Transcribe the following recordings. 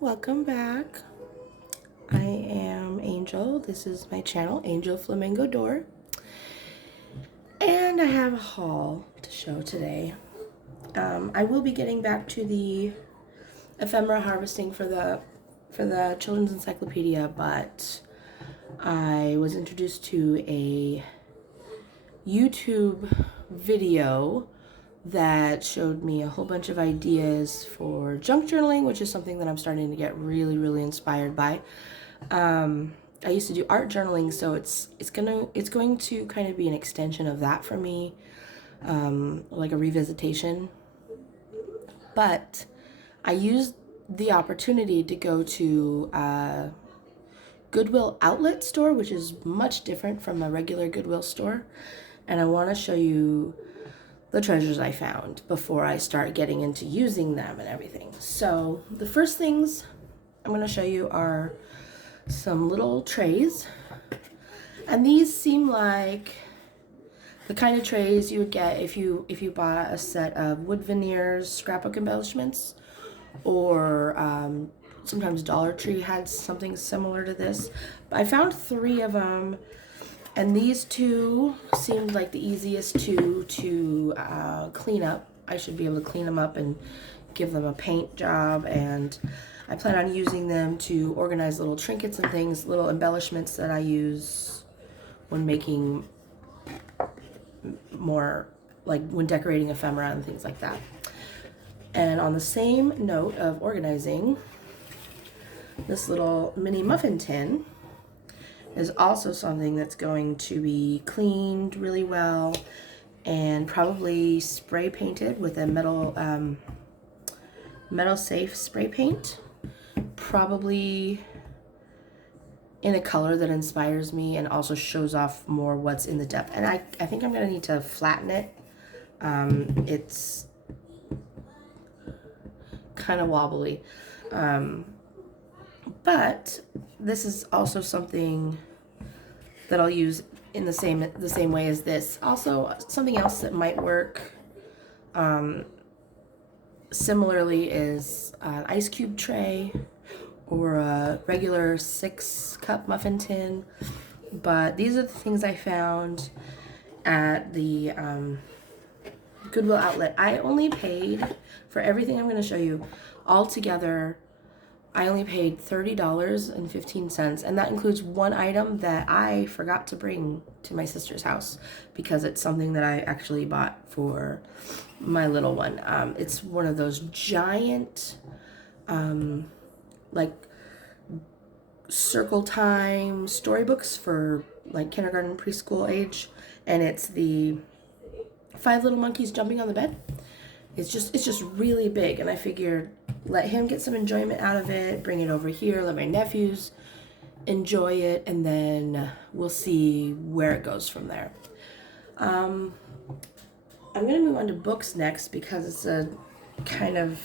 welcome back. I am Angel. This is my channel, Angel Flamingo Door. And I have a haul to show today. I will be getting back to the ephemera harvesting for the children's encyclopedia, but I was introduced to a YouTube video that showed me a whole bunch of ideas for junk journaling, which is something that I'm starting to get really inspired by. I used to do art journaling, so it's going to kind of be an extension of that for me, like a revisitation. But I used the opportunity to go to a Goodwill Outlet store, which is much different from a regular Goodwill store, and I want to show you the treasures I found before I start getting into using them and everything. So the first things I'm going to show you are some little trays, and these seem like the kind of trays you would get if you bought a set of wood veneers scrapbook embellishments, or sometimes Dollar Tree had something similar to this. But I found 3 of them, and these 2 seemed like the easiest to clean up. I should be able to clean them up and give them a paint job, and I plan on using them to organize little trinkets and things, little embellishments that I use when making more, like when decorating ephemera and things like that. And on the same note of organizing, this little mini muffin tin is also something that's going to be cleaned really well and probably spray painted with a metal safe spray paint, probably in a color that inspires me and also shows off more what's in the depth. And I think I'm gonna need to flatten it. It's kind of wobbly, but this is also something that I'll use in the same way as this. Also, something else that might work similarly is an ice cube tray or a regular 6-cup muffin tin. But these are the things I found at the Goodwill Outlet. I only paid for everything I'm going to show you all together. I only paid $30.15, and that includes one item that I forgot to bring to my sister's house because it's something that I actually bought for my little one. It's one of those giant, like circle time storybooks for like kindergarten, preschool age, and it's the 5 Little Monkeys Jumping on the Bed. It's just really big, and I figured let him get some enjoyment out of it, bring it over here, let my nephews enjoy it, and then we'll see where it goes from there. I'm going to move on to books next because it's a kind of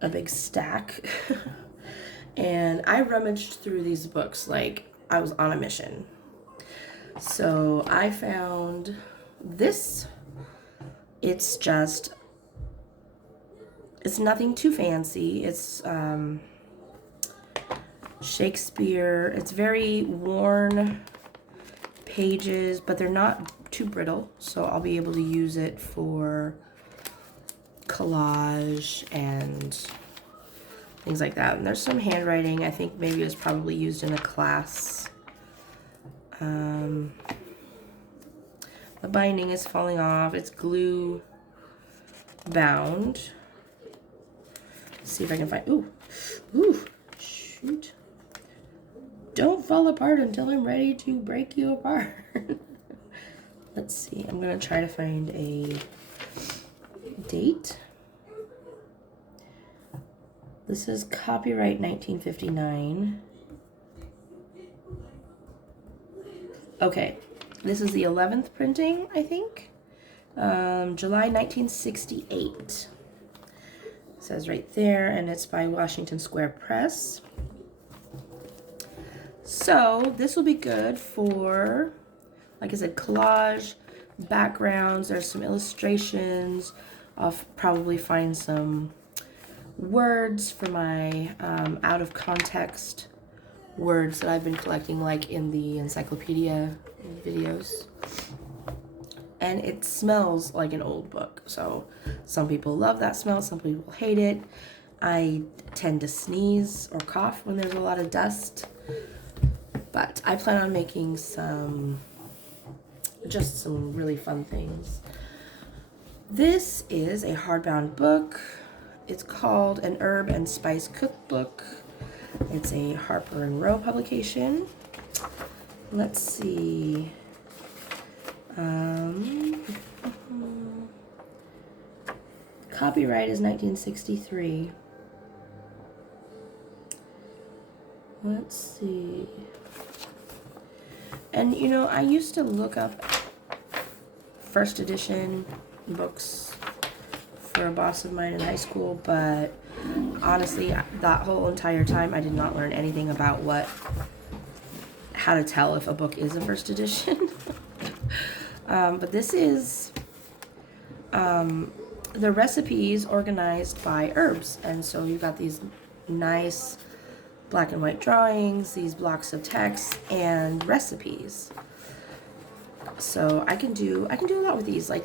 a big stack. And I rummaged through these books like I was on a mission. So I found this. It's nothing too fancy. It's Shakespeare. It's very worn pages, but they're not too brittle, so I'll be able to use it for collage and things like that. And there's some handwriting. I think maybe it was probably used in a class. The binding is falling off. It's glue bound. Let's see if I can find, ooh, shoot. Don't fall apart until I'm ready to break you apart. Let's see, I'm gonna try to find a date. This is copyright 1959. Okay, this is the 11th printing, I think. July 1968. It says right there, and it's by Washington Square Press. So this will be good for, like I said, collage, backgrounds. There's some illustrations. I'll probably find some words for my out of context words that I've been collecting, like in the encyclopedia videos. And it smells like an old book. So some people love that smell, some people hate it. I tend to sneeze or cough when there's a lot of dust. But I plan on making some really fun things. This is a hardbound book. It's called An Herb and Spice Cookbook. It's a Harper and Row publication. Let's see. Copyright is 1963. Let's see. And you know, I used to look up first edition books for a boss of mine in high school, but honestly, that whole entire time I did not learn anything about how to tell if a book is a first edition. But this is the recipes organized by herbs, and so you've got these nice black and white drawings, these blocks of text, and recipes. So I can do a lot with these. Like,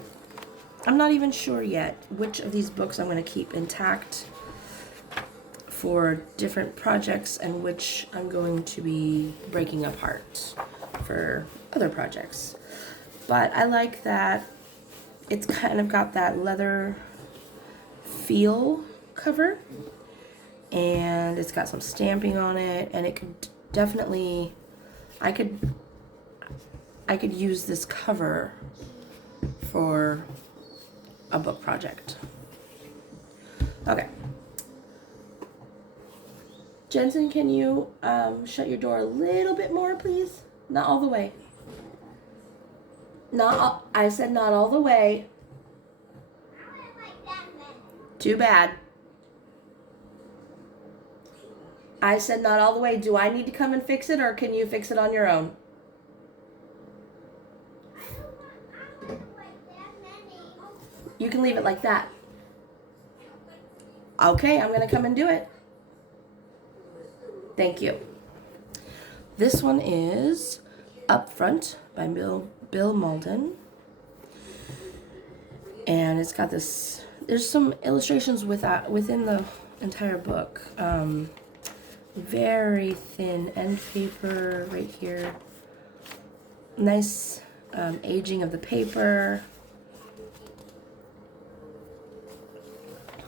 I'm not even sure yet which of these books I'm going to keep intact for different projects and which I'm going to be breaking apart for other projects. But I like that it's kind of got that leather feel cover, and it's got some stamping on it, and it could definitely, I could use this cover for a book project. Okay. Jensen, can you shut your door a little bit more, please? Not all the way. I said not all the way. Too bad. I said not all the way. Do I need to come and fix it, or can you fix it on your own? You can leave it like that. Okay, I'm going to come and do it. Thank you. This one is Up Front by Bill Malden. And it's got this, there's some illustrations within the entire book. Very thin end paper right here. Nice aging of the paper.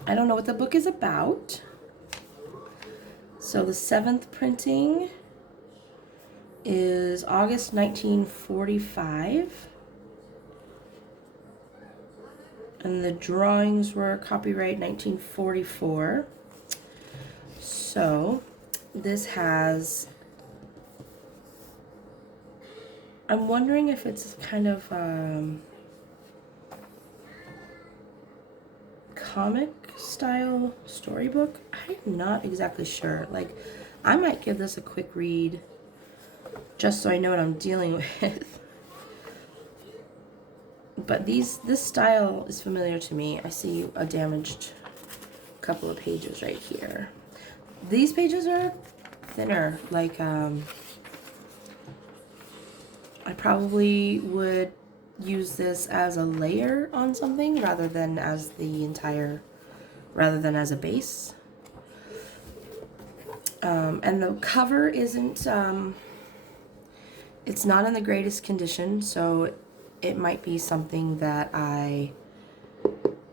I don't know what the book is about. So the 7th printing is August 1945. And the drawings were copyright 1944. So this has, I'm wondering if it's kind of comic style storybook. I'm not exactly sure. Like, I might give this a quick read just so I know what I'm dealing with. But this style is familiar to me. I see a damaged couple of pages right here. These pages are thinner. Like, I probably would use this as a layer on something rather than as a base. And the cover isn't, it's not in the greatest condition, so it might be something that I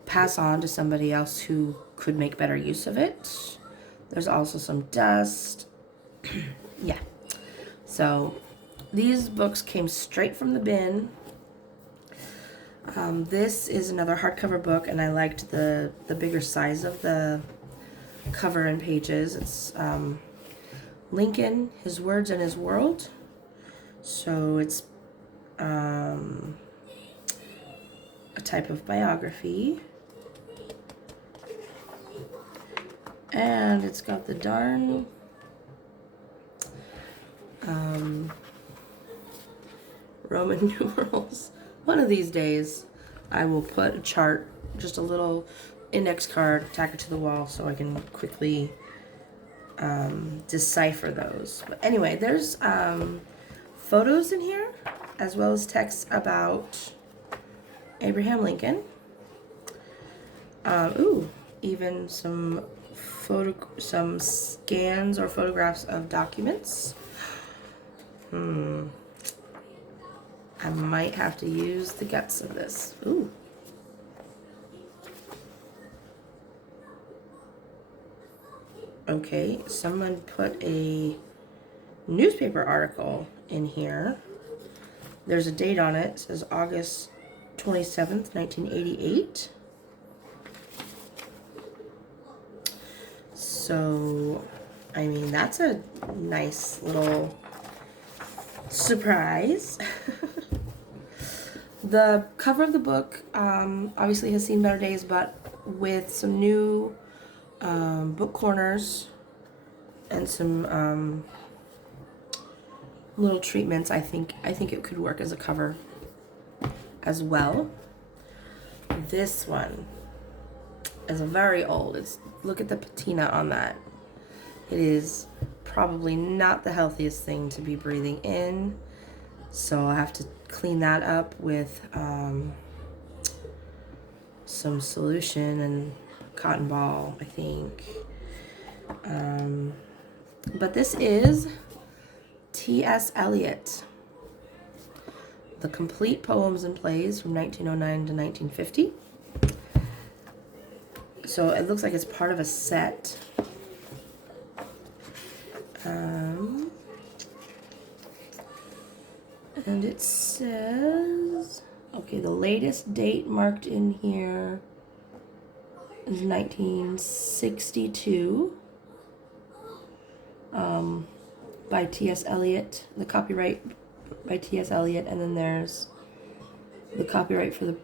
pass on to somebody else who could make better use of it. There's also some dust. Yeah. So these books came straight from the bin. This is another hardcover book, and I liked the bigger size of the cover and pages. It's Lincoln, His Words and His World. So it's a type of biography. And it's got the darn Roman numerals. One of these days I will put a chart, just a little index card, tack it to the wall so I can quickly decipher those. But anyway, there's photos in here as well as text about Abraham Lincoln. Even some scans or photographs of documents. I might have to use the guts of this. Ooh. Okay, someone put a newspaper article in here. There's a date on it. It says August 27th, 1988. So, I mean, that's a nice little surprise. The cover of the book obviously has seen better days, but with some new book corners and some little treatments, I think it could work as a cover as well. This one is very old. Look at the patina on that. It is probably not the healthiest thing to be breathing in, so I'll have to clean that up with some solution and cotton ball, I think. But this is T.S. Eliot, The Complete Poems and Plays from 1909 to 1950. So it looks like it's part of a set. And it says, okay, the latest date marked in here is 1962 by T.S. Eliot, the copyright by T.S. Eliot, and then there's the copyright for the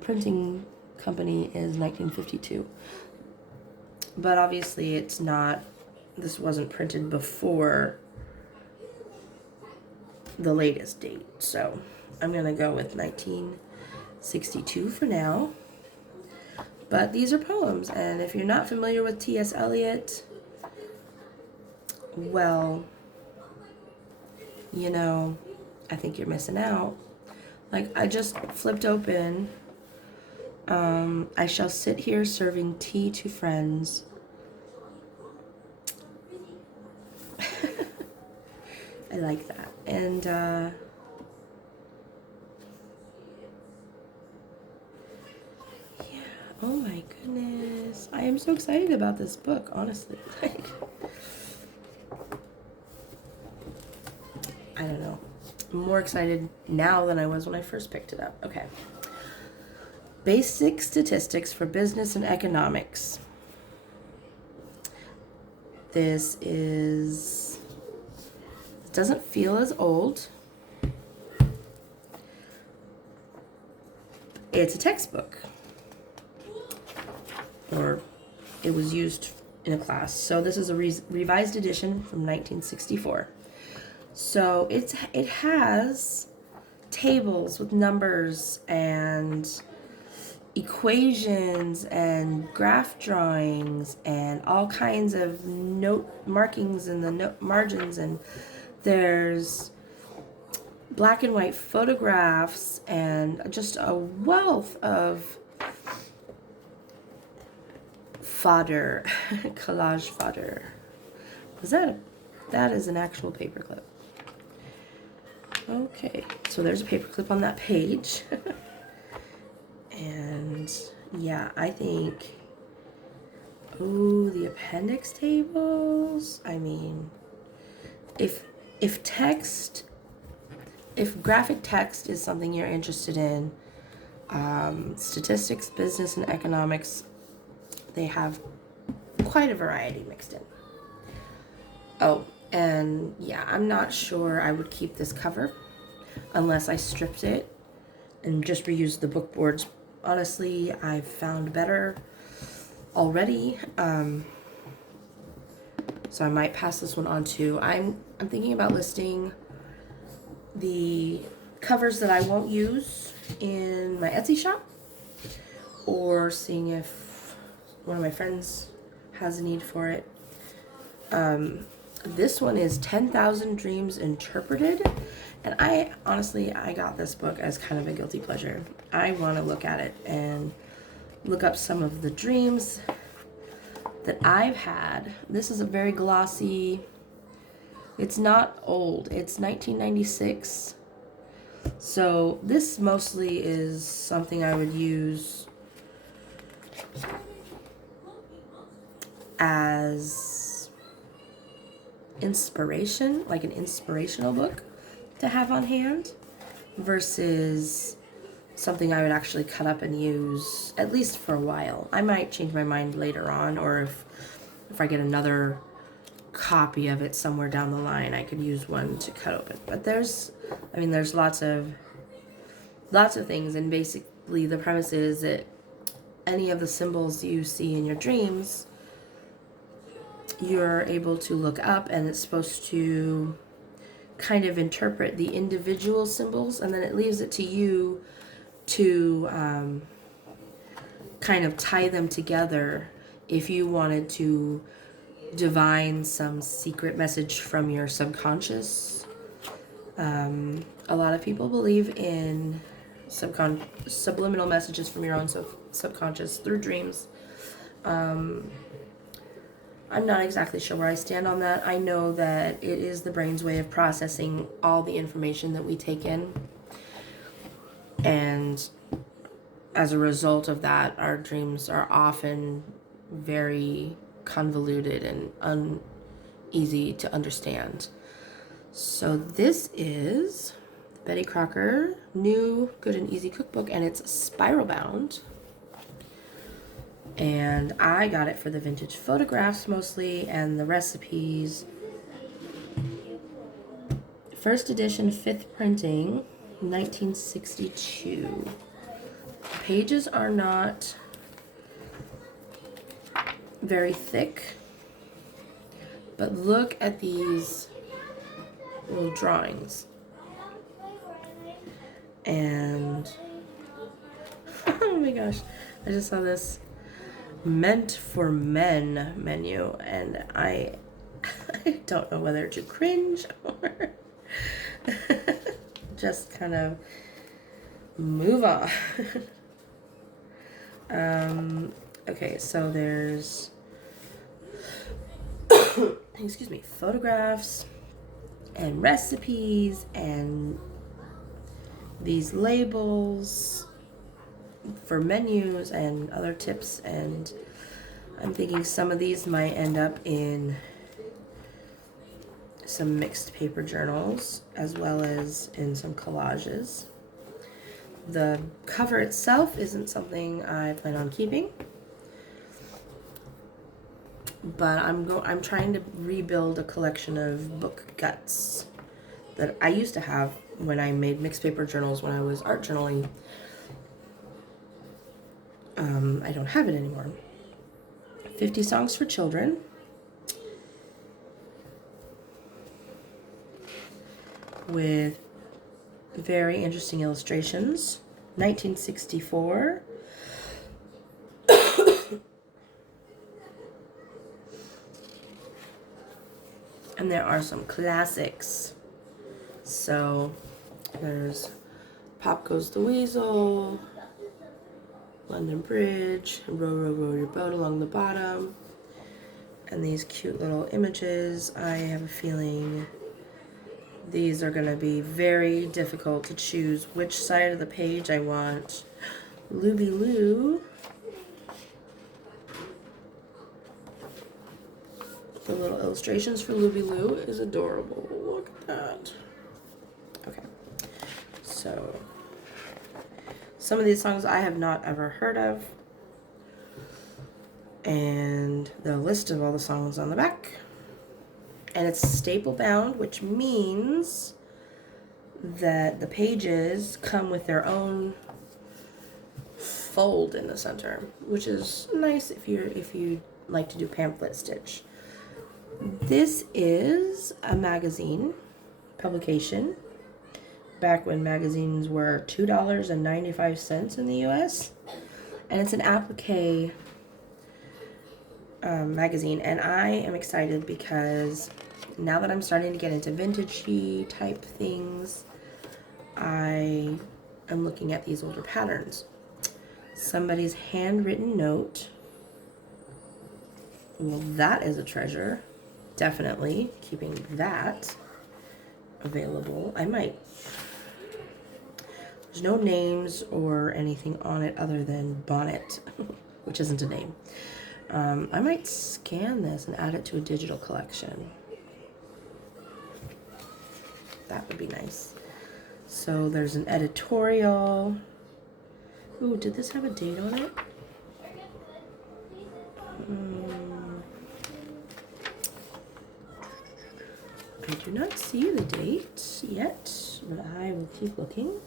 printing company is 1952. But obviously it's not, this wasn't printed before the latest date, so I'm gonna go with 1962 for now. But these are poems, and if you're not familiar with T.S. Eliot, well, you know, I think you're missing out. Like, I just flipped open I shall sit here serving tea to friends. I like that. And yeah, oh my goodness, I am so excited about this book, honestly. Like, I don't know, I'm more excited now than I was when I first picked it up. Okay, Basic Statistics for Business and Economics. This is, it doesn't feel as old. It's a textbook, or it was used in a class. So this is a revised edition from 1964. So it has tables with numbers and equations and graph drawings and all kinds of note markings in the note margins, and there's black and white photographs and just a wealth of fodder, collage fodder. That is an actual paperclip. Okay, so there's a paperclip on that page. And yeah, I think, oh, the appendix tables. I mean, if graphic text is something you're interested in, statistics, business, and economics, they have quite a variety mixed in. Oh, and yeah, I'm not sure I would keep this cover unless I stripped it and just reused the book boards. Honestly, I've found better already, so I might pass this one on too. I'm thinking about listing the covers that I won't use in my Etsy shop, or seeing if one of my friends has a need for it. This one is 10,000 Dreams Interpreted. And I got this book as kind of a guilty pleasure. I want to look at it and look up some of the dreams that I've had. This is a very glossy, it's not old, it's 1996. So this mostly is something I would use as inspiration, like an inspirational book to have on hand, versus something I would actually cut up and use, at least for a while. I might change my mind later on, or if I get another copy of it somewhere down the line, I could use one to cut open. But there's lots of things, and basically the premise is that any of the symbols you see in your dreams, you're able to look up, and it's supposed to kind of interpret the individual symbols, and then it leaves it to you to kind of tie them together if you wanted to divine some secret message from your subconscious. A lot of people believe in subliminal messages from your own subconscious through dreams. I'm not exactly sure where I stand on that. I know that it is the brain's way of processing all the information that we take in. And as a result of that, our dreams are often very convoluted and uneasy to understand. So this is Betty Crocker New Good and Easy Cookbook, and it's spiral bound. And I got it for the vintage photographs mostly, and the recipes. First edition, 5th printing, 1962. The pages are not very thick, but look at these little drawings. And oh my gosh, I just saw this meant for men menu, and I don't know whether to cringe or just kind of move on. Okay, so there's excuse me, photographs and recipes and these labels for menus and other tips, and I'm thinking some of these might end up in some mixed paper journals as well as in some collages. The cover itself isn't something I plan on keeping, but I'm trying to rebuild a collection of book guts that I used to have when I made mixed paper journals when I was art journaling. I don't have it anymore. 50 Songs for Children. With very interesting illustrations. 1964. And there are some classics. So there's Pop Goes the Weasel, London Bridge, Row, Row, Row Your Boat Along the Bottom, and these cute little images. I have a feeling these are going to be very difficult to choose which side of the page I want. Looby Loo. The little illustrations for Looby Loo is adorable. Look at that. Okay, so some of these songs I have not ever heard of, and the list of all the songs on the back. And it's staple bound, which means that the pages come with their own fold in the center, which is nice if you like to do pamphlet stitch. This is a magazine publication back when magazines were $2.95 in the US, and it's an applique magazine, and I am excited because now that I'm starting to get into vintage-y type things, I am looking at these older patterns. Somebody's handwritten note. Well, that is a treasure. Definitely keeping that available. I might. There's no names or anything on it other than Bonnet, which isn't a name. I might scan this and add it to a digital collection. That would be nice. So there's an editorial. Ooh, did this have a date on it? I do not see the date yet, but I will keep looking.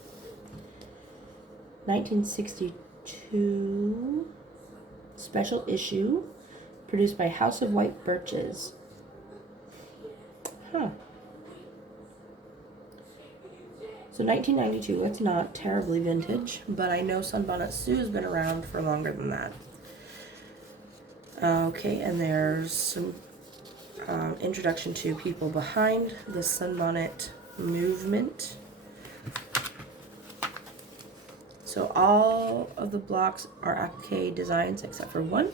1962 special issue produced by House of White Birches. Huh. So 1992, it's not terribly vintage, but I know Sunbonnet Sue's been around for longer than that. Okay, and there's some introduction to people behind the Sunbonnet movement. So all of the blocks are applique designs except for one.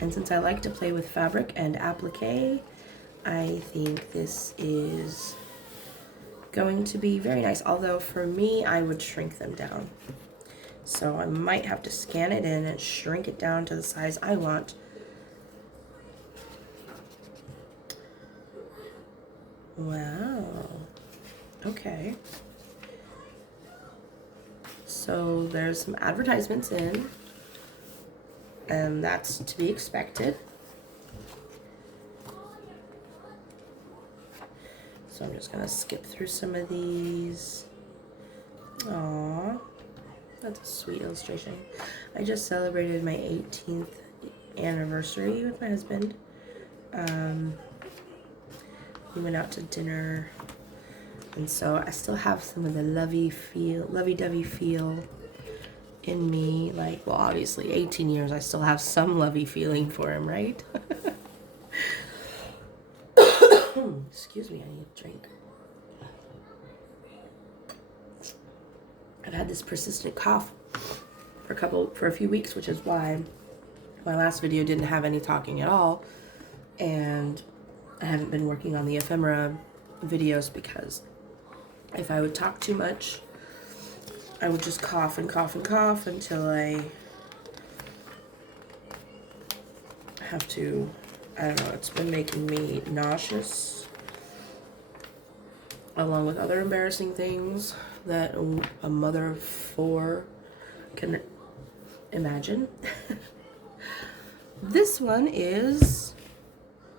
And since I like to play with fabric and applique, I think this is going to be very nice. Although for me, I would shrink them down. So I might have to scan it in and shrink it down to the size I want. Wow. Okay. So there's some advertisements in, and that's to be expected. So I'm just gonna skip through some of these. Aww, that's a sweet illustration. I just celebrated my 18th anniversary with my husband. We went out to dinner, and so I still have some of the lovey-dovey feel in me. Like, well, obviously 18 years, I still have some lovey feeling for him, right? Excuse me, I need a drink. I've had this persistent cough for a few weeks, which is why my last video didn't have any talking at all, and I haven't been working on the ephemera videos because if I would talk too much, I would just cough and cough and cough until I have to, I don't know, it's been making me nauseous, along with other embarrassing things that a mother of 4 can imagine. This one is,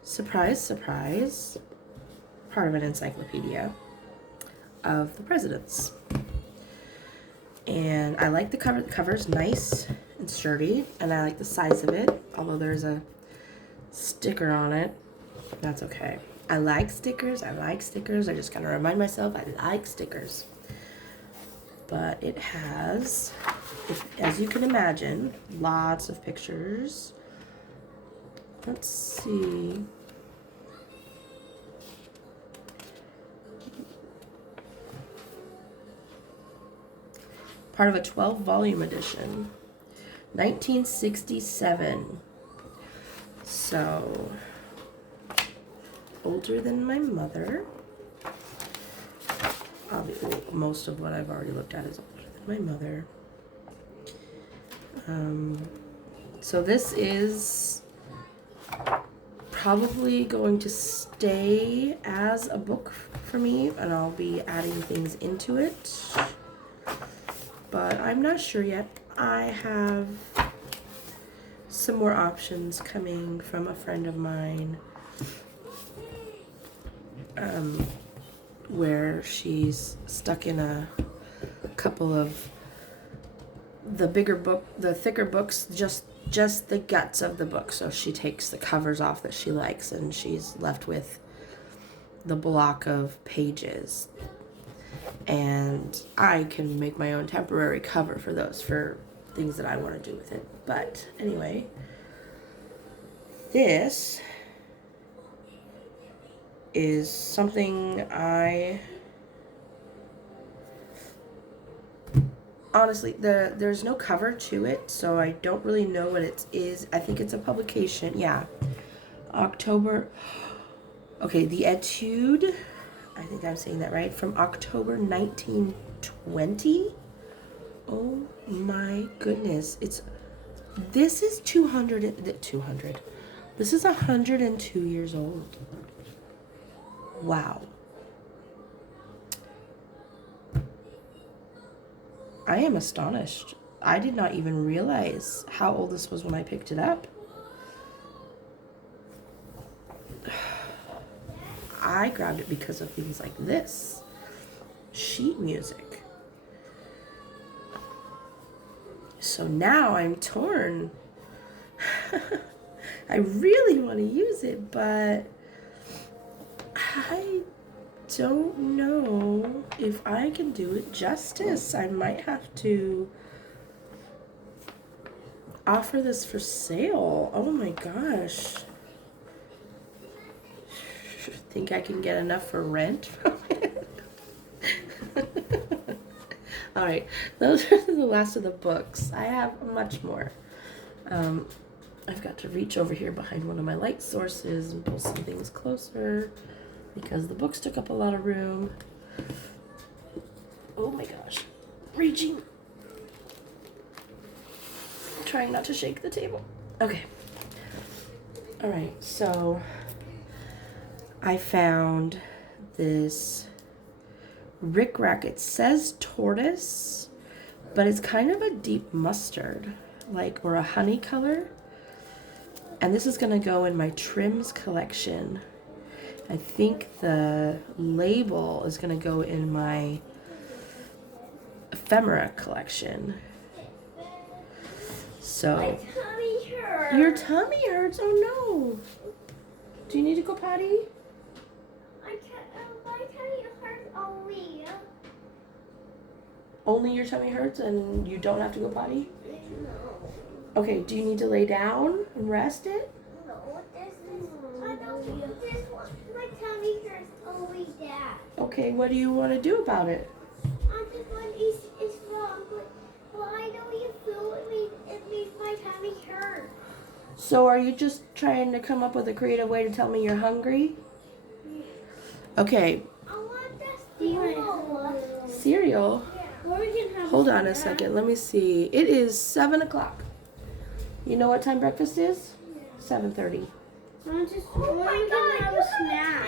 surprise, surprise, part of an encyclopedia of the presidents. And I like the cover. The cover's nice and sturdy, and I like the size of it, although there's a sticker on it. That's okay. I like stickers. I just gotta remind myself I like stickers. But it has, as you can imagine, lots of pictures. Let's see. Part of a 12-volume edition. 1967. So, older than my mother. Obviously, most of what I've already looked at is older than my mother. So this is probably going to stay as a book for me, and I'll be adding things into it. But I'm not sure yet. I have some more options coming from a friend of mine, where she's stuck in a couple of the thicker books, just the guts of the book. So she takes the covers off that she likes, and she's left with the block of pages. And I can make my own temporary cover for those for things that I want to do with it. But anyway, this is something I honestly, there's no cover to it, so I don't really know what it is. I think it's a publication. Yeah. October. Okay, the Etude. I think I'm saying that right. From October 1920. Oh my goodness. This is 200. This is 102 years old. Wow. I am astonished. I did not even realize how old this was when I picked it up. I grabbed it because of things like this. Sheet music. So now I'm torn. I really want to use it, but I don't know if I can do it justice. I might have to offer this for sale. Oh my gosh. Think I can get enough for rent from it? All right, those are the last of the books. I have much more. I've got to reach over here behind one of my light sources and pull some things closer because the books took up a lot of room. Oh my gosh, reaching. Trying not to shake the table. Okay. All right, so I found this rickrack. It says Tortoise, but it's kind of a deep mustard, like, or a honey color. And this is gonna go in my trims collection. I think the label is gonna go in my ephemera collection. So, my tummy hurts. Your tummy hurts? Oh no. Do you need to go potty? My tummy hurts only. Only your tummy hurts and you don't have to go potty? No. Okay, do you need to lay down and rest it? No, this is. I don't. This one. My tummy hurts only that. Okay, what do you want to do about it? This one is wrong, but well, I know you feel it makes my tummy hurt. So are you just trying to come up with a creative way to tell me you're hungry? Okay. I want the cereal. Cereal? Yeah. Hold on a second. Let me see. It is 7 o'clock. You know what time breakfast is? 7:30. Oh my God! Have a snack.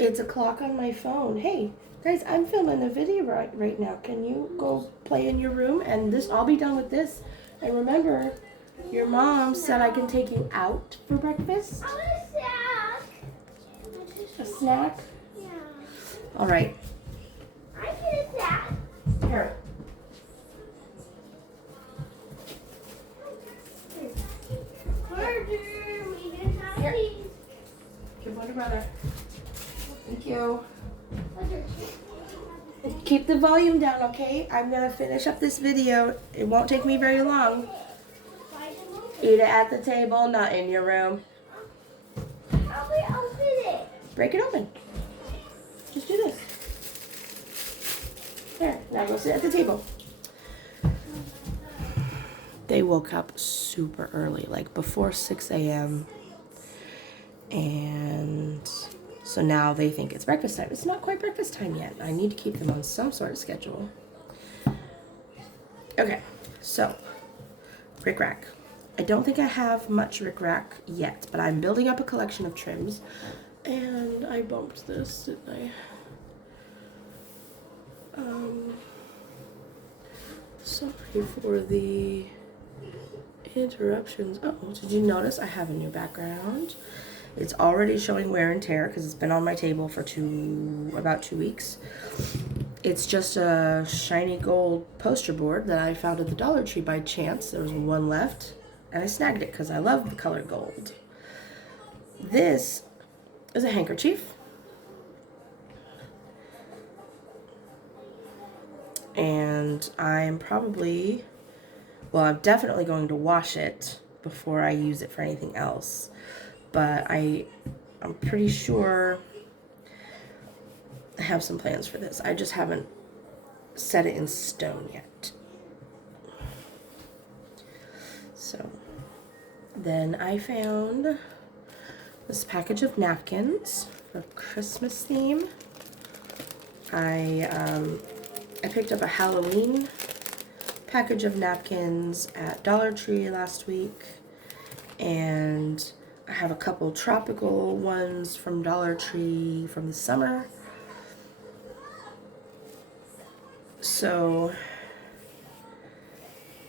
It's a clock on my phone. Hey, guys, I'm filming a video right now. Can you go play in your room? And I'll be done with this. And remember, your mom said I can take you out for breakfast. I want a snack. A snack? Yeah. All right. I get a snack. Here. Here. Give one to brother. Thank you. Keep the volume down, okay? I'm gonna finish up this video. It won't take me very long. Eat it at the table, not in your room. How do we open it? Break it open. Just do this. There, now go sit at the table. They woke up super early, like before 6 a.m. And so now they think it's breakfast time. It's not quite breakfast time yet. I need to keep them on some sort of schedule. Okay, so rickrack. I don't think I have much rickrack yet, but I'm building up a collection of trims. And I bumped this, didn't I? Sorry for the interruptions. Oh, did you notice I have a new background? It's already showing wear and tear because it's been on my table for about 2 weeks. It's just a shiny gold poster board that I found at the Dollar Tree by chance. There was one left, and I snagged it because I love the color gold. This is a handkerchief. And I'm probably Well, I'm definitely going to wash it before I use it for anything else. But I'm pretty sure I have some plans for this. I just haven't set it in stone yet. So then I found this package of napkins for Christmas theme. I picked up a Halloween package of napkins at Dollar Tree last week, and I have a couple tropical ones from Dollar Tree from the summer. So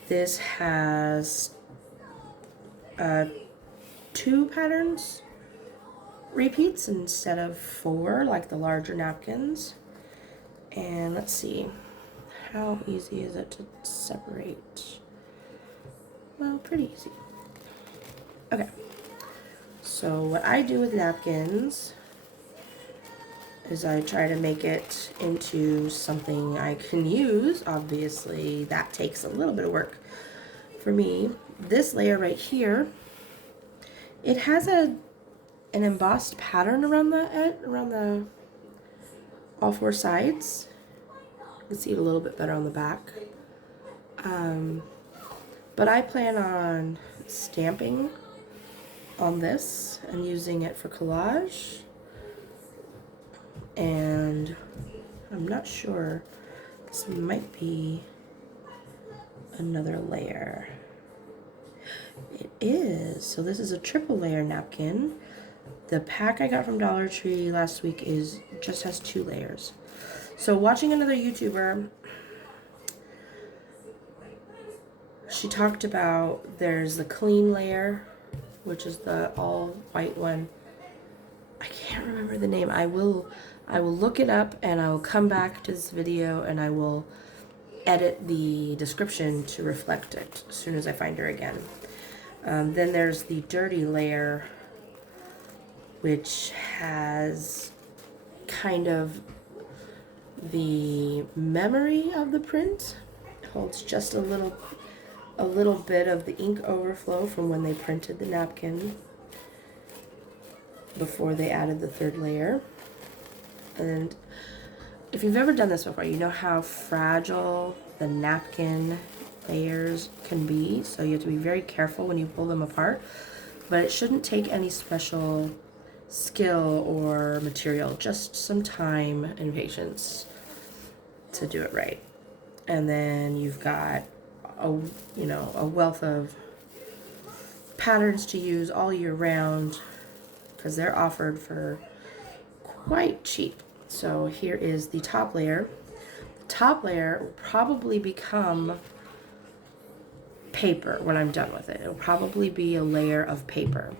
this has 2 patterns repeats instead of 4 like the larger napkins. And let's see, how easy is it to separate? Well, pretty easy. Okay, so what I do with napkins is I try to make it into something I can use. Obviously, that takes a little bit of work for me. This layer right here, it has an embossed pattern around the all 4 sides. You can see it a little bit better on the back. But I plan on stamping on this and using it for collage. And I'm not sure, this might be another layer. It is. So this is a triple layer napkin. The pack I got from Dollar Tree last week just has 2 layers. So watching another YouTuber, she talked about there's the clean layer, which is the all white one. I can't remember the name. I will look it up and I will come back to this video and I will edit the description to reflect it as soon as I find her again. Then there's the dirty layer, which has kind of the memory of the print. It holds just a little bit of the ink overflow from when they printed the napkin before they added the 3rd layer. And if you've ever done this before, you know how fragile the napkin layers can be, so you have to be very careful when you pull them apart. But it shouldn't take any special skill or material, just some time and patience to do it right. And then you've got a wealth of patterns to use all year round because they're offered for quite cheap. So here is the top layer. The top layer will probably become paper when I'm done with it. It will probably be a layer of paper.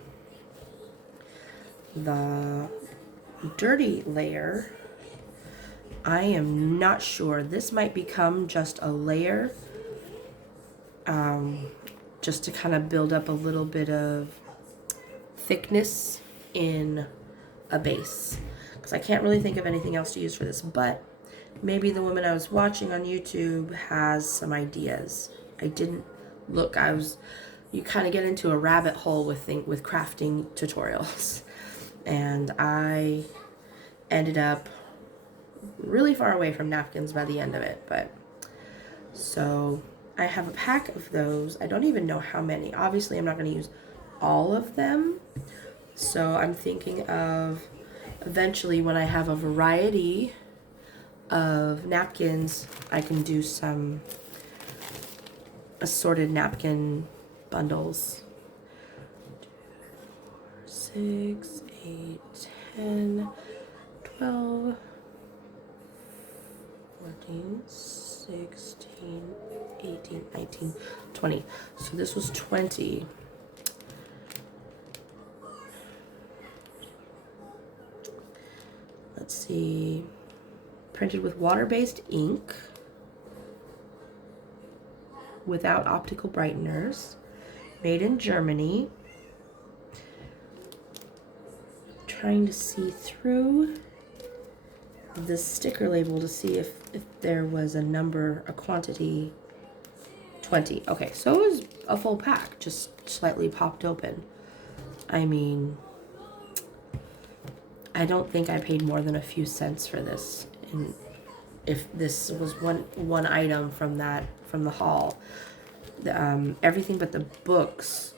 The dirty layer, I am not sure. This might become just a layer, just to kind of build up a little bit of thickness in a base. Because I can't really think of anything else to use for this, but maybe the woman I was watching on YouTube has some ideas. I didn't look. You kind of get into a rabbit hole with crafting tutorials. And I ended up really far away from napkins by the end of it. But so I have a pack of those. I don't even know how many. Obviously, I'm not going to use all of them. So I'm thinking of eventually when I have a variety of napkins, I can do some assorted napkin bundles. 6, 8, 10, 12, 14, 16, 18, 19, 20. So this was 20. Let's see. Printed with water-based ink without optical brighteners. Made in Germany. Trying to see through the sticker label to see if there was a quantity 20. Okay, so it was a full pack, just slightly popped open. I mean, I don't think I paid more than a few cents for this. And if this was one item from the haul, everything but the books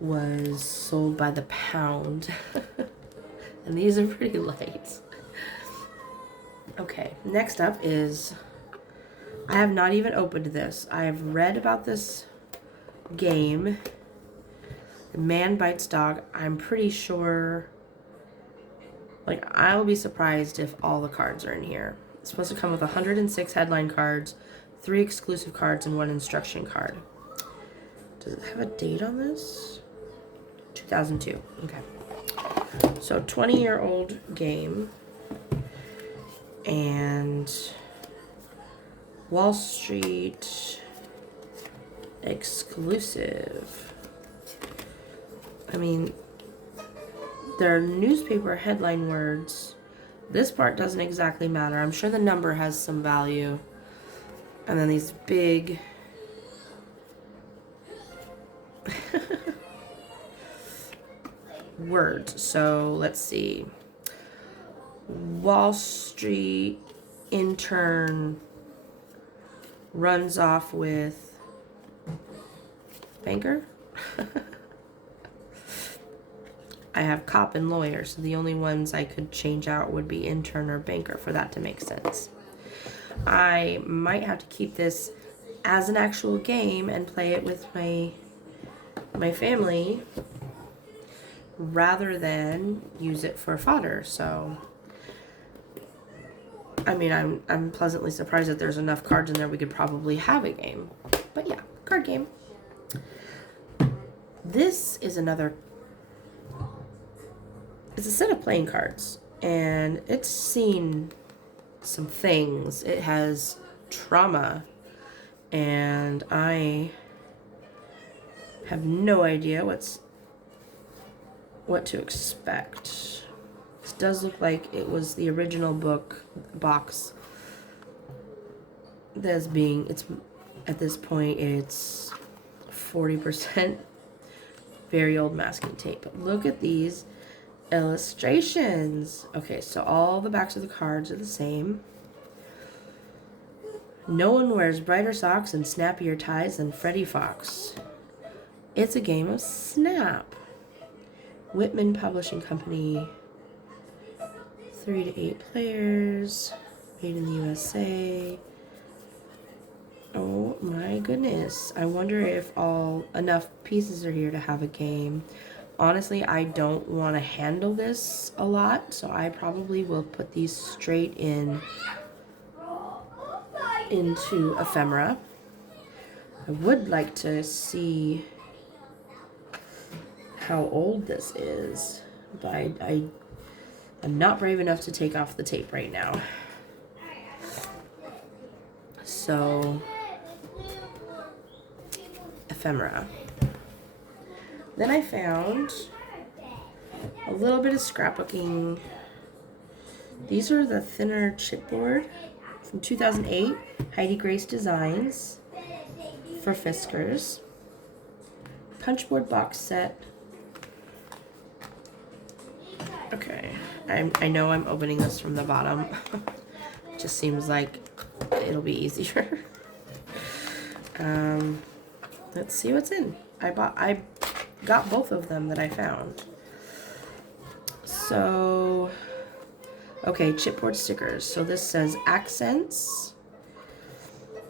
was sold by the pound. And these are pretty light. Okay, next up is, I have not even opened this. I have read about this game, Man Bites Dog. I'm pretty sure, like, I will be surprised if all the cards are in here. It's supposed to come with 106 headline cards, 3 exclusive cards, and 1 instruction card. Does it have a date on this? 2002. Okay. So 20-year-old game. And Wall Street exclusive. I mean, they're newspaper headline words. This part doesn't exactly matter. I'm sure the number has some value. And then these big words. So let's see. Wall Street intern runs off with banker. I have cop and lawyer, so the only ones I could change out would be intern or banker for that to make sense. I might have to keep this as an actual game and play it with my family rather than use it for fodder. So I mean, I'm pleasantly surprised that there's enough cards in there we could probably have a game. But yeah, card game. This is it's a set of playing cards, and it's seen some things. It has trauma, and I have no idea what to expect. This does look like it was the original box that's it's at this point it's 40% very old masking tape. But look at these illustrations. Okay, so all the backs of the cards are the same. No one wears brighter socks and snappier ties than Freddie Fox. It's a game of Snap. Whitman Publishing Company. 3 to 8 players. Made in the USA. Oh my goodness. I wonder if enough pieces are here to have a game. Honestly, I don't want to handle this a lot, so I probably will put these straight into ephemera. I would like to see how old this is, but I'm not brave enough to take off the tape right now. So, ephemera. Then I found a little bit of scrapbooking. These are the thinner chipboard from 2008, Heidi Grace Designs for Fiskars. Punchboard box set. Okay, I know I'm opening this from the bottom. It just seems like it'll be easier. Let's see what's in. I got both of them that I found. So, okay, chipboard stickers. So this says accents,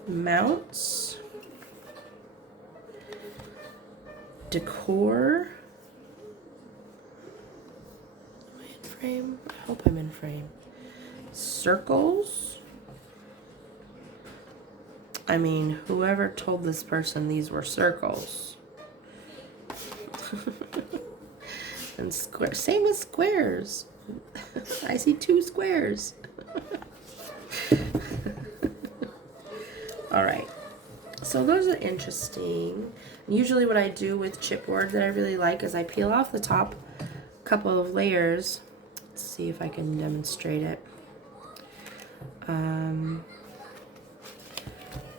mounts, decor. Am I in frame? I hope I'm in frame. Circles. I mean, whoever told this person these were circles. And square, same as squares. I see 2 squares. All right. So those are interesting. Usually what I do with chipboard that I really like is I peel off the top couple of layers. Let's see if I can demonstrate it.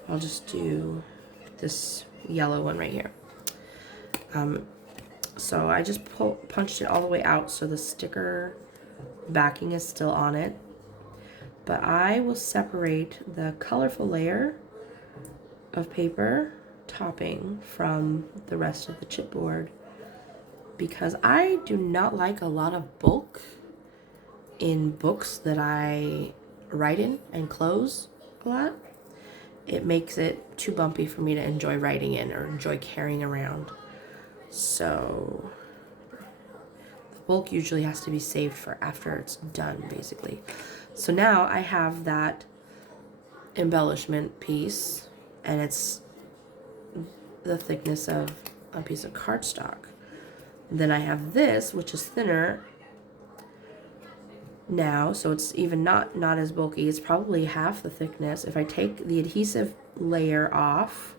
I'll just do this yellow one right here. So I just punched it all the way out so the sticker backing is still on it. But I will separate the colorful layer of paper topping from the rest of the chipboard because I do not like a lot of bulk in books that I write in and close a lot. It makes it too bumpy for me to enjoy writing in or enjoy carrying around. So the bulk usually has to be saved for after it's done, basically. So now I have that embellishment piece, and it's the thickness of a piece of cardstock. Then I have this, which is thinner now, so it's even not as bulky. It's probably half the thickness. If I take the adhesive layer off,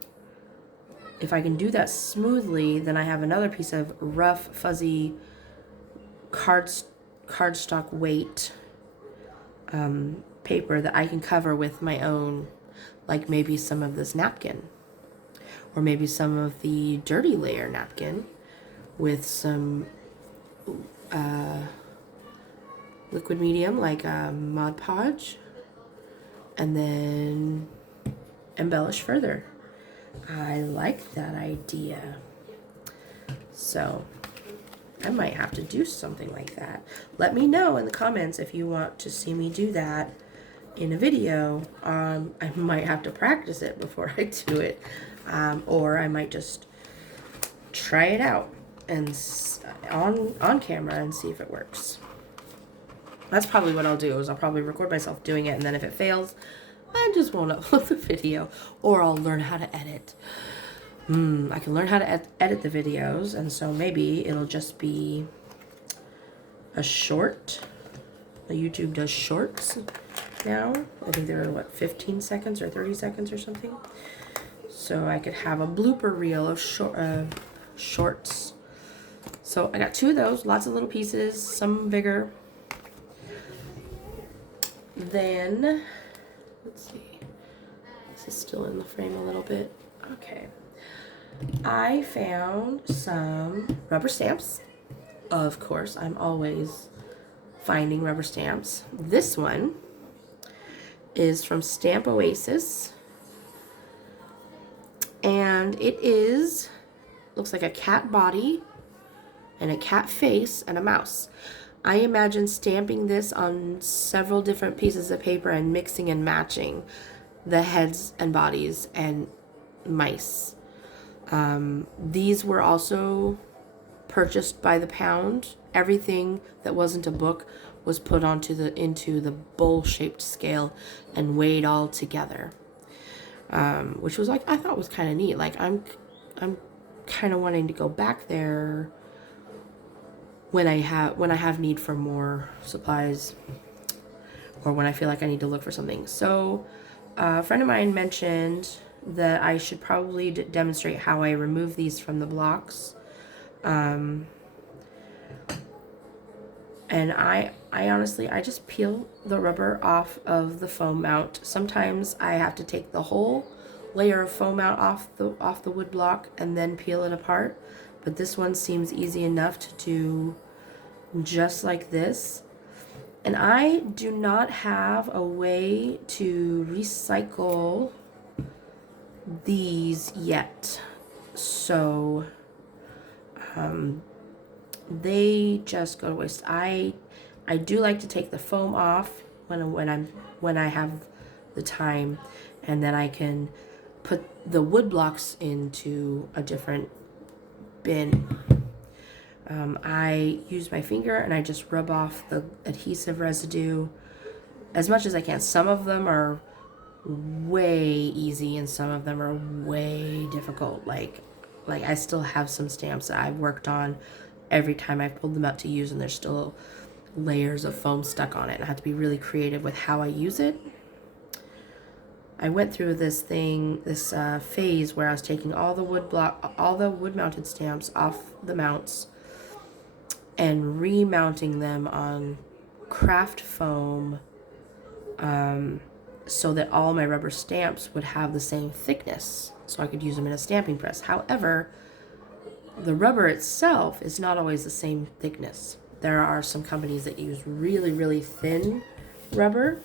if I can do that smoothly, then I have another piece of rough, fuzzy cardstock weight paper that I can cover with my own, like maybe some of this napkin, or maybe some of the dirty layer napkin with some liquid medium like Mod Podge, and then embellish further. I like that idea. So I might have to do something like that. Let me know in the comments if you want to see me do that in a video. I might have to practice it before I do it, or I might just try it out and on camera and see if it works. That's probably what I'll do, is I'll probably record myself doing it, and then if it fails, I just won't upload the video, or I'll learn how to edit. I can learn how to edit the videos, and so maybe it'll just be a short. YouTube does shorts now. I think they're, what, 15 seconds or 30 seconds or something. So I could have a blooper reel of shorts. So I got 2 of those, lots of little pieces, some bigger. Then, let's see, this is still in the frame a little bit. Okay. I found some rubber stamps. Of course, I'm always finding rubber stamps. This one is from Stamp Oasis. And it looks like a cat body and a cat face and a mouse. I imagine stamping this on several different pieces of paper and mixing and matching the heads and bodies and mice. These were also purchased by the pound. Everything that wasn't a book was put into the bowl-shaped scale and weighed all together, which was, like, I thought was kind of neat. Like, I'm kind of wanting to go back there when I have need for more supplies, or when I feel like I need to look for something. So a friend of mine mentioned that I should probably demonstrate how I remove these from the blocks. And I honestly, I just peel the rubber off of the foam mount. Sometimes I have to take the whole layer of foam mount off the wood block and then peel it apart. But this one seems easy enough to do just like this. And I do not have a way to recycle these yet. So they just go to waste. I do like to take the foam off when I have the time, and then I can put the wood blocks into a different bin. I use my finger and I just rub off the adhesive residue as much as I can. Some of them are way easy and some of them are way difficult. Like I still have some stamps that I've worked on every time I've pulled them out to use, and there's still layers of foam stuck on it, and I have to be really creative with how I use it. I went through this phase where I was taking all the wood mounted stamps off the mounts and remounting them on craft foam, so that all my rubber stamps would have the same thickness. so I could use them in a stamping press. However, the rubber itself is not always the same thickness. There are some companies that use really, really thin rubber,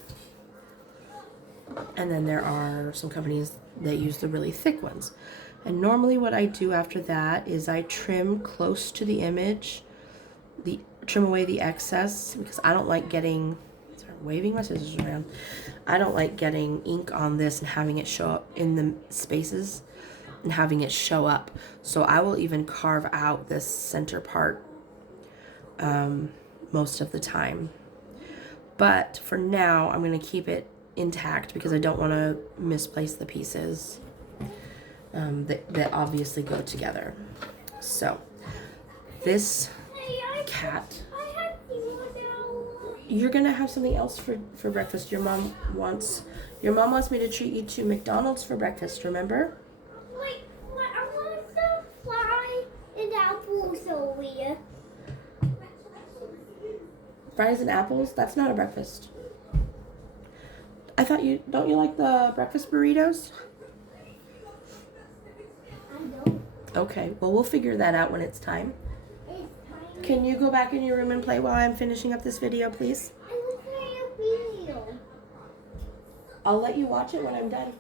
and then there are some companies that use the really thick ones. And normally what I do after that is I trim close to the image, trim away the excess, because I don't like getting, sorry, I'm waving my scissors around. I don't like getting ink on this and having it show up in the spaces and having it show up. So I will even carve out this center part most of the time. But for now, I'm going to keep it intact because I don't want to misplace the pieces that obviously go together. So this cat, you're gonna have something else for breakfast. Your mom wants me to treat you to McDonald's for breakfast, remember? Wait, I want some fry and apples over here. Fries and apples? That's not a breakfast. I thought don't you like the breakfast burritos? I don't. Okay, well, we'll figure that out when it's time. Can you go back in your room and play while I'm finishing up this video, please? I will play a video. I'll let you watch it when I'm done.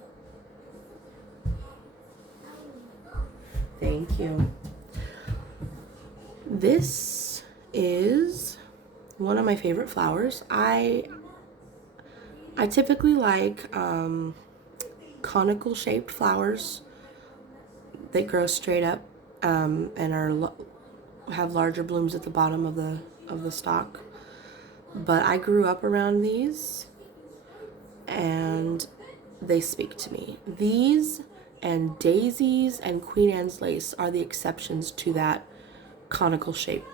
Thank you. This is one of my favorite flowers. I typically like conical shaped flowers that grow straight up and have larger blooms at the bottom of the stalk. But I grew up around these and they speak to me. These and daisies and Queen Anne's lace are the exceptions to that conical shape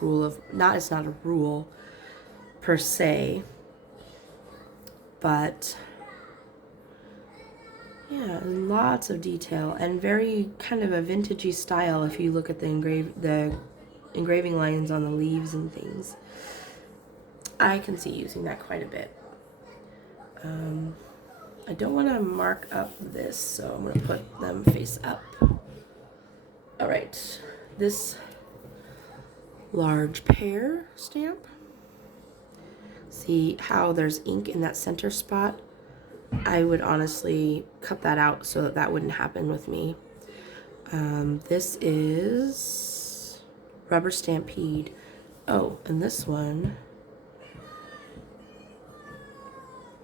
rule of, it's not a rule per se, but yeah, lots of detail and very kind of a vintagey style if you look at the engraving lines on the leaves and things. I can see using that quite a bit. I don't want to mark up this, so I'm going to put them face up. All right, this large pear stamp. See how there's ink in that center spot? I would honestly cut that out so that wouldn't happen with me. This is Rubber Stampede. Oh, and this one,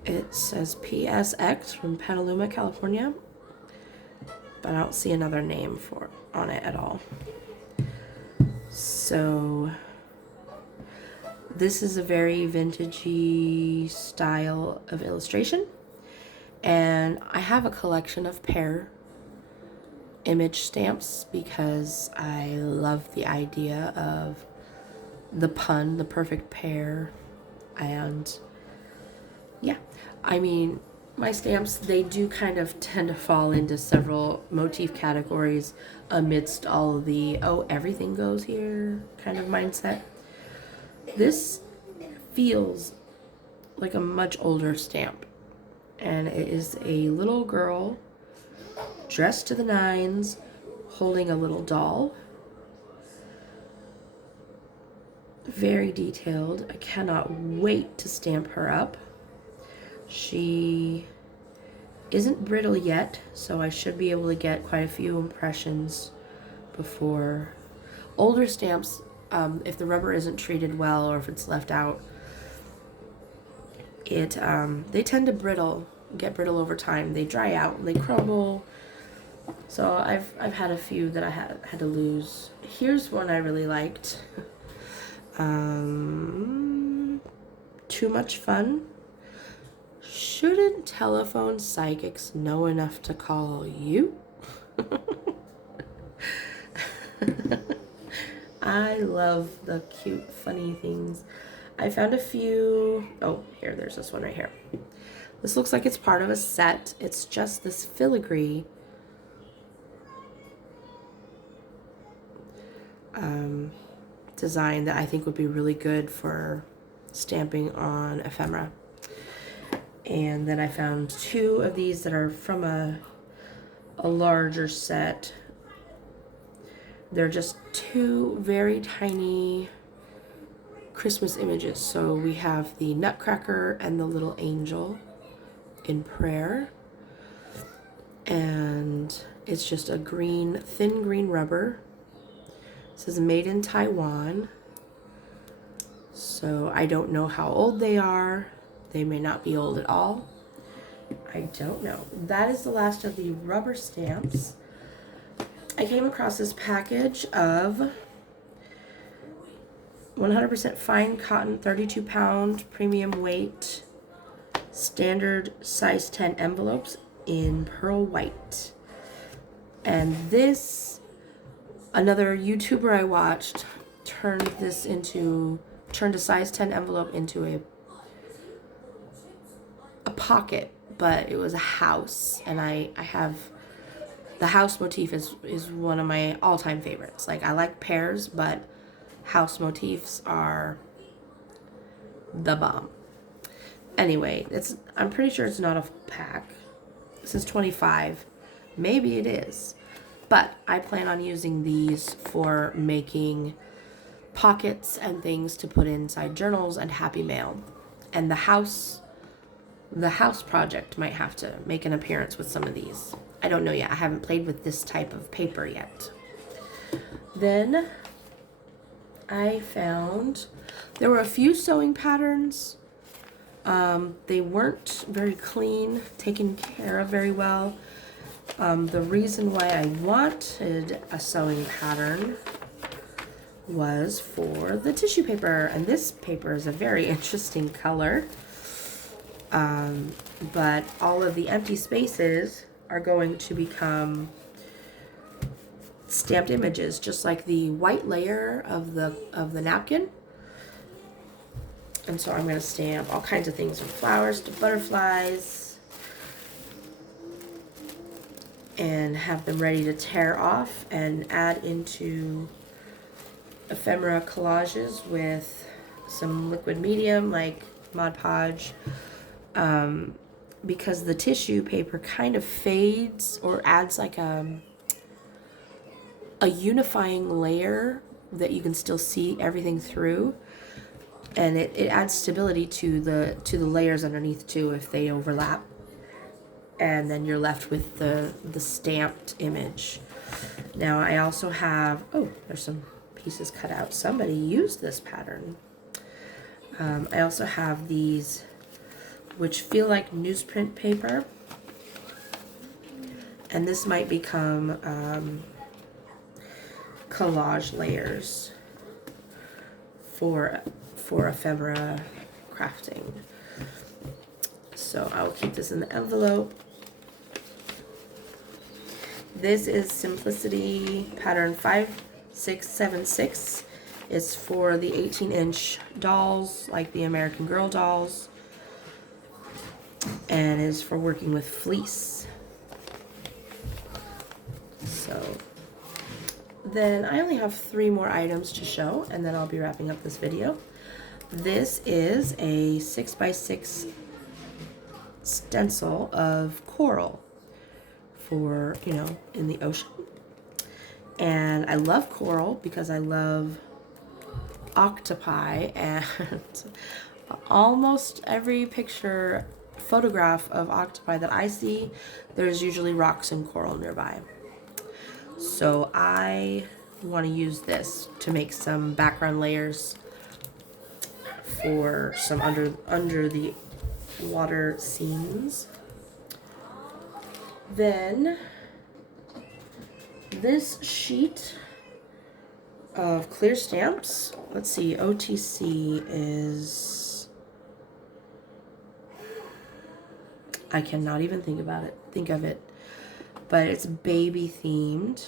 it says PSX from Petaluma, California, but I don't see another name on it at all. So this is a very vintagey style of illustration. And I have a collection of pear image stamps because I love the idea of the pun, the perfect pear. And yeah, I mean, my stamps, they do kind of tend to fall into several motif categories amidst all of the, oh, everything goes here kind of mindset. This feels like a much older stamp. And it is a little girl dressed to the nines holding a little doll. Very detailed. I cannot wait to stamp her up. She isn't brittle yet, so I should be able to get quite a few impressions before. Older stamps, if the rubber isn't treated well or if it's left out, they tend to get brittle over time. They dry out and they crumble. So I've had a few that I had to lose. Here's one I really liked. Too Much Fun. Shouldn't telephone psychics know enough to call you? I love the cute, funny things. I found a few. Oh, there's this one right here. This looks like it's part of a set. It's just this filigree design that I think would be really good for stamping on ephemera. And then I found two of these that are from a a larger set. They're just two very tiny Christmas images. So we have the Nutcracker and the little angel in prayer. And it's just a green, thin green rubber. It says made in Taiwan. So I don't know how old they are. They may not be old at all. I don't know. That is the last of the rubber stamps. I came across this package of 100% fine cotton, 32-pound, premium weight, standard size 10 envelopes in pearl white. And this, another YouTuber I watched turned a size 10 envelope into a pocket, but it was a house, and I have the house motif is one of my all-time favorites. Like, I like pears, but house motifs are the bomb. Anyway, I'm pretty sure it's not a pack. This is 25. Maybe it is. But I plan on using these for making pockets and things to put inside journals and Happy Mail. And the house project might have to make an appearance with some of these. I don't know yet. I haven't played with this type of paper yet. Then I found there were a few sewing patterns. They weren't very clean, taken care of very well. The reason why I wanted a sewing pattern was for the tissue paper, and this paper is a very interesting color. But all of the empty spaces are going to become stamped images, just like the white layer of the napkin. And so I'm going to stamp all kinds of things, from flowers to butterflies, and have them ready to tear off and add into ephemera collages with some liquid medium like Mod Podge, because the tissue paper kind of fades or adds like a unifying layer that you can still see everything through, and it adds stability to the layers underneath too if they overlap, and then you're left with the stamped image. Now I also have, there's some pieces cut out. Somebody used this pattern. I also have these, which feel like newsprint paper, and this might become collage layers for ephemera crafting. So I will keep this in the envelope. This is Simplicity pattern 5676. It's for the 18-inch dolls, like the American Girl dolls, and is for working with fleece. So then I only have 3 more items to show, and then I'll be wrapping up this video. This is a 6x6 stencil of coral for, in the ocean. And I love coral because I love octopi, and almost every photograph of octopi that I see, there's usually rocks and coral nearby. So I want to use this to make some background layers for some under the water scenes. Then this sheet of clear stamps, let's see, OTC is, I cannot even think of it, but it's baby themed.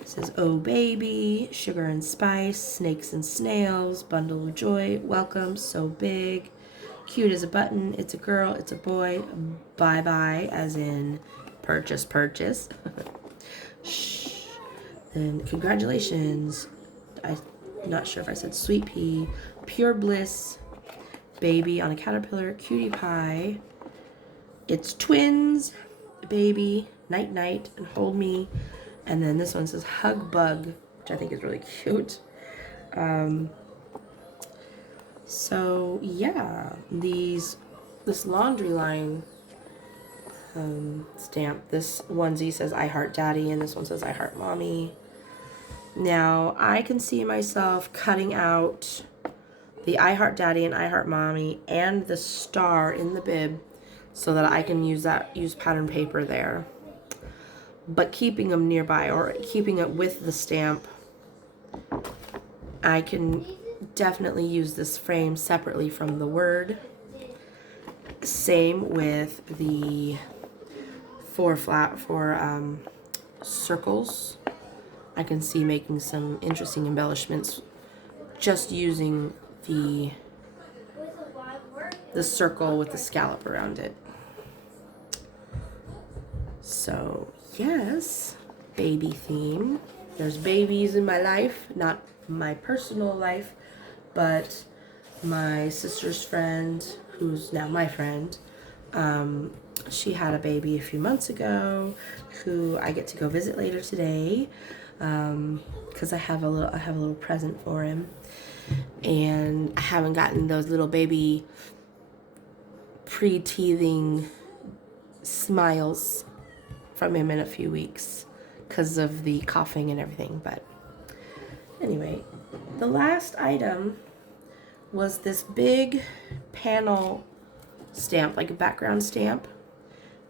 It says, "Oh baby, sugar and spice, snakes and snails, bundle of joy, welcome, so big, cute as a button, it's a girl, it's a boy, bye bye," as in purchase. Shh. Then congratulations, I'm not sure if I said sweet pea, pure bliss, baby on a caterpillar, cutie pie, it's twins, baby, night night, and hold me. And then this one says hug bug, which I think is really cute. So yeah, this laundry line stamp. This onesie says I heart daddy, and this one says I heart mommy. Now I can see myself cutting out the I heart daddy and I heart mommy and the star in the bib so that I can use pattern paper there, but keeping them nearby or keeping it with the stamp. I can definitely use this frame separately from the word. Same with the four circles. I can see making some interesting embellishments just using the circle with the scallop around it. So yes, baby theme. There's babies in my life, not my personal life, but my sister's friend, who's now my friend, she had a baby a few months ago, who I get to go visit later today, because I have a little present for him, and I haven't gotten those little baby pre-teething smiles from him in a few weeks because of the coughing and everything. But anyway, the last item was this big panel stamp, like a background stamp.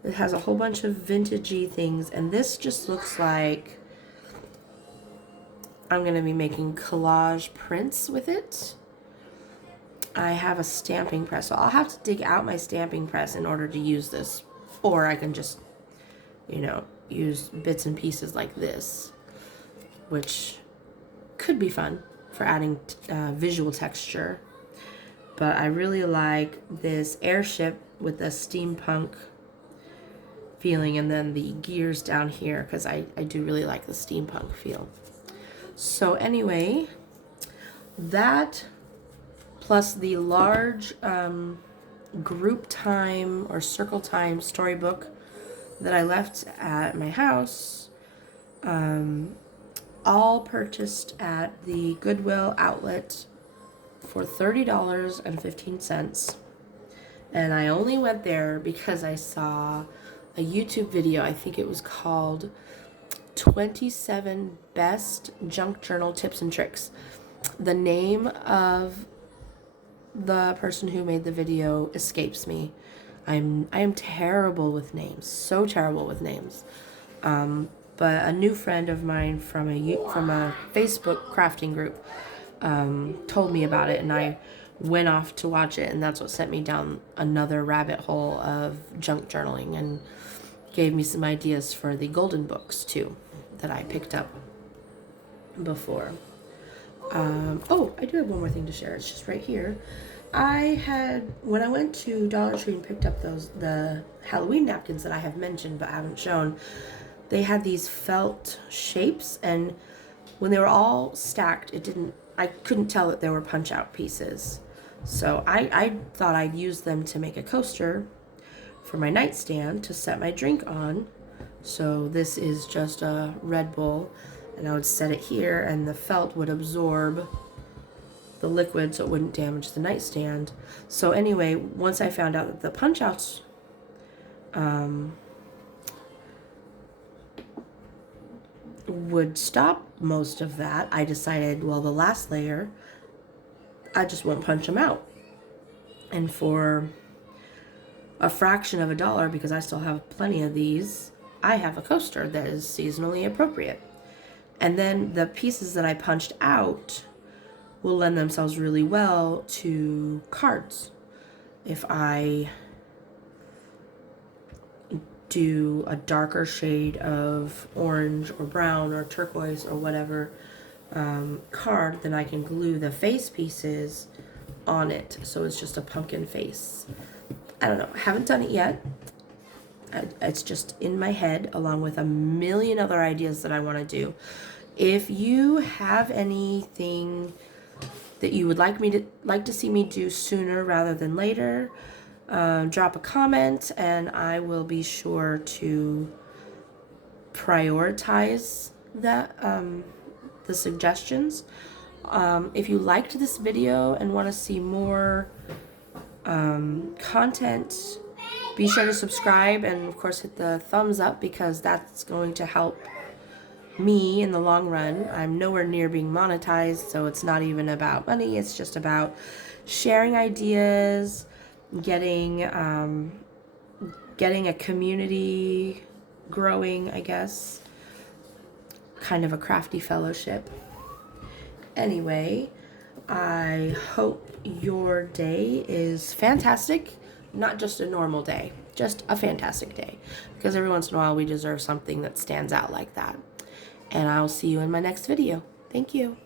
It has a whole bunch of vintagey things, and this just looks like I'm going to be making collage prints with it. I have a stamping press, so I'll have to dig out my stamping press in order to use this, or I can just, use bits and pieces like this, which could be fun for adding visual texture. But I really like this airship with the steampunk feeling, and then the gears down here, because I do really like the steampunk feel. So anyway, that plus the large group time or circle time storybook that I left at my house, all purchased at the Goodwill Outlet for $30.15. And I only went there because I saw a YouTube video. I think it was called 27 Best Junk Journal Tips and Tricks. The name of the person who made the video escapes me. I am terrible with names, so terrible with names. But a new friend of mine from a Facebook crafting group told me about it, and I went off to watch it, and that's what sent me down another rabbit hole of junk journaling and gave me some ideas for the golden books too that I picked up before. Oh, I do have one more thing to share. It's just right here. When I went to Dollar Tree and picked up the Halloween napkins that I have mentioned but haven't shown, they had these felt shapes, and when they were all stacked, I couldn't tell that they were punch out pieces. So I thought I'd use them to make a coaster for my nightstand to set my drink on. So this is just a Red Bull, and I would set it here, and the felt would absorb the liquid so it wouldn't damage the nightstand. So anyway, once I found out that the punch outs would stop most of that, I decided, well, the last layer, I just won't punch them out. And for a fraction of $1, because I still have plenty of these, I have a coaster that is seasonally appropriate. And then the pieces that I punched out will lend themselves really well to cards. If I do a darker shade of orange or brown or turquoise or whatever card, then I can glue the face pieces on it, so it's just a pumpkin face. I don't know, I haven't done it yet. It's just in my head, along with a million other ideas that I want to do. If you have anything that you would like to see me do sooner rather than later, drop a comment, and I will be sure to prioritize that the suggestions. If you liked this video and want to see more content, be sure to subscribe and of course hit the thumbs up, because that's going to help me in the long run. I'm nowhere near being monetized, so it's not even about money. It's just about sharing ideas, getting a community growing, I guess. Kind of a crafty fellowship. Anyway, I hope your day is fantastic. Not just a normal day, just a fantastic day. Because every once in a while we deserve something that stands out like that. And I'll see you in my next video. Thank you.